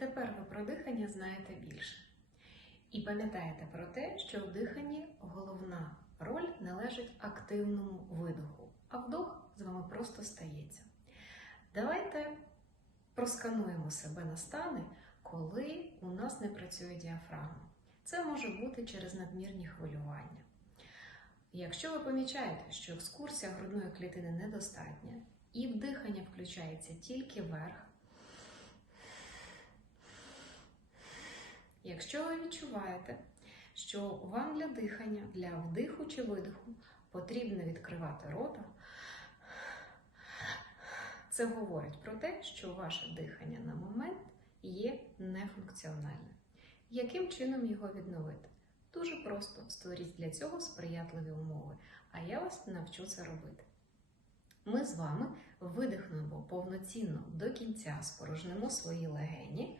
Тепер ви про дихання знаєте більше. І пам'ятаєте про те, що в диханні головна роль належить активному видоху, а вдох з вами просто стається. Давайте проскануємо себе на стани, коли у нас не працює діафрагма. Це може бути через надмірні хвилювання. Якщо ви помічаєте, що екскурсія грудної клітини недостатня, і вдихання включається тільки вверх, Якщо ви відчуваєте, що вам для дихання, для вдиху чи видиху потрібно відкривати рота, це говорить про те, що ваше дихання на момент є нефункціональним. Яким чином його відновити? Дуже просто створіть для цього сприятливі умови, а я вас навчу це робити. Ми з вами видихнемо повноцінно до кінця, спорожнимо свої легені.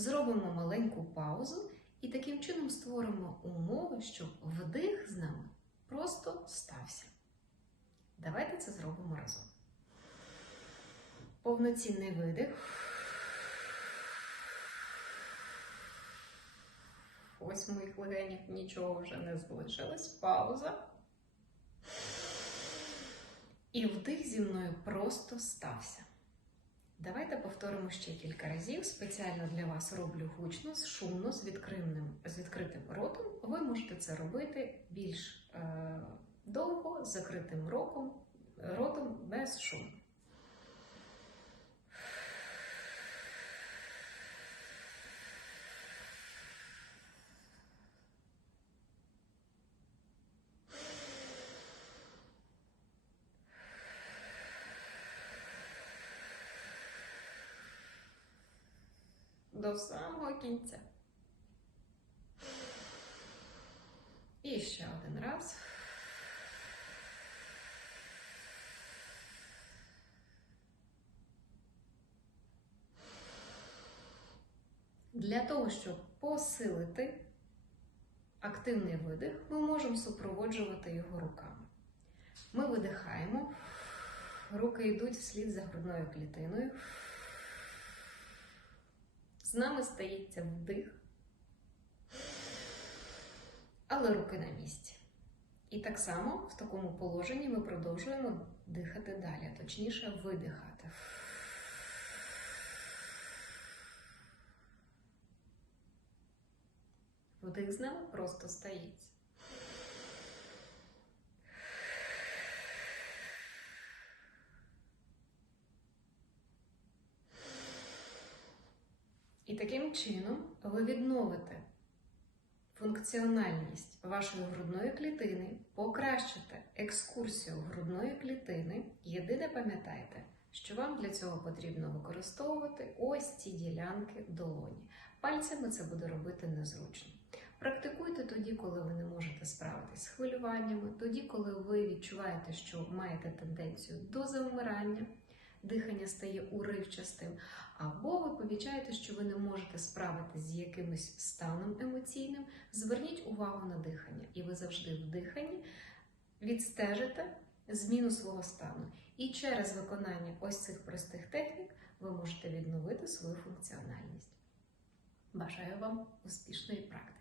Зробимо маленьку паузу і таким чином створимо умови, щоб вдих з нами просто стався. Давайте це зробимо разом. Повноцінний видих. Ось в моїх легенях нічого вже не залишилось. Пауза. І вдих зі мною просто стався. Давайте повторимо ще кілька разів. Спеціально для вас роблю гучно, шумно, з відкритим, з відкритим ротом. Ви можете це робити більш е, довго, з закритим роком, ротом без шуму. До самого кінця. І ще один раз. Для того, щоб посилити активний видих, ми можемо супроводжувати його руками. Ми видихаємо, руки йдуть вслід за грудною клітиною. З нами стається вдих, але руки на місці. І так само в такому положенні ми продовжуємо дихати далі, точніше видихати. Вдих з нами просто стається. Таким чином ви відновите функціональність вашої грудної клітини, покращите екскурсію грудної клітини. Єдине пам'ятайте, що вам для цього потрібно використовувати ось ці ділянки долоні. Пальцями це буде робити незручно. Практикуйте тоді, коли ви не можете справитись з хвилюваннями, тоді, коли ви відчуваєте, що маєте тенденцію до завмирання, дихання стає уривчастим, або ви помічаєте, що ви не можете справитись з якимось станом емоційним, зверніть увагу на дихання, і ви завжди в диханні відстежите зміну свого стану. І через виконання ось цих простих технік ви можете відновити свою функціональність. Бажаю вам успішної практики!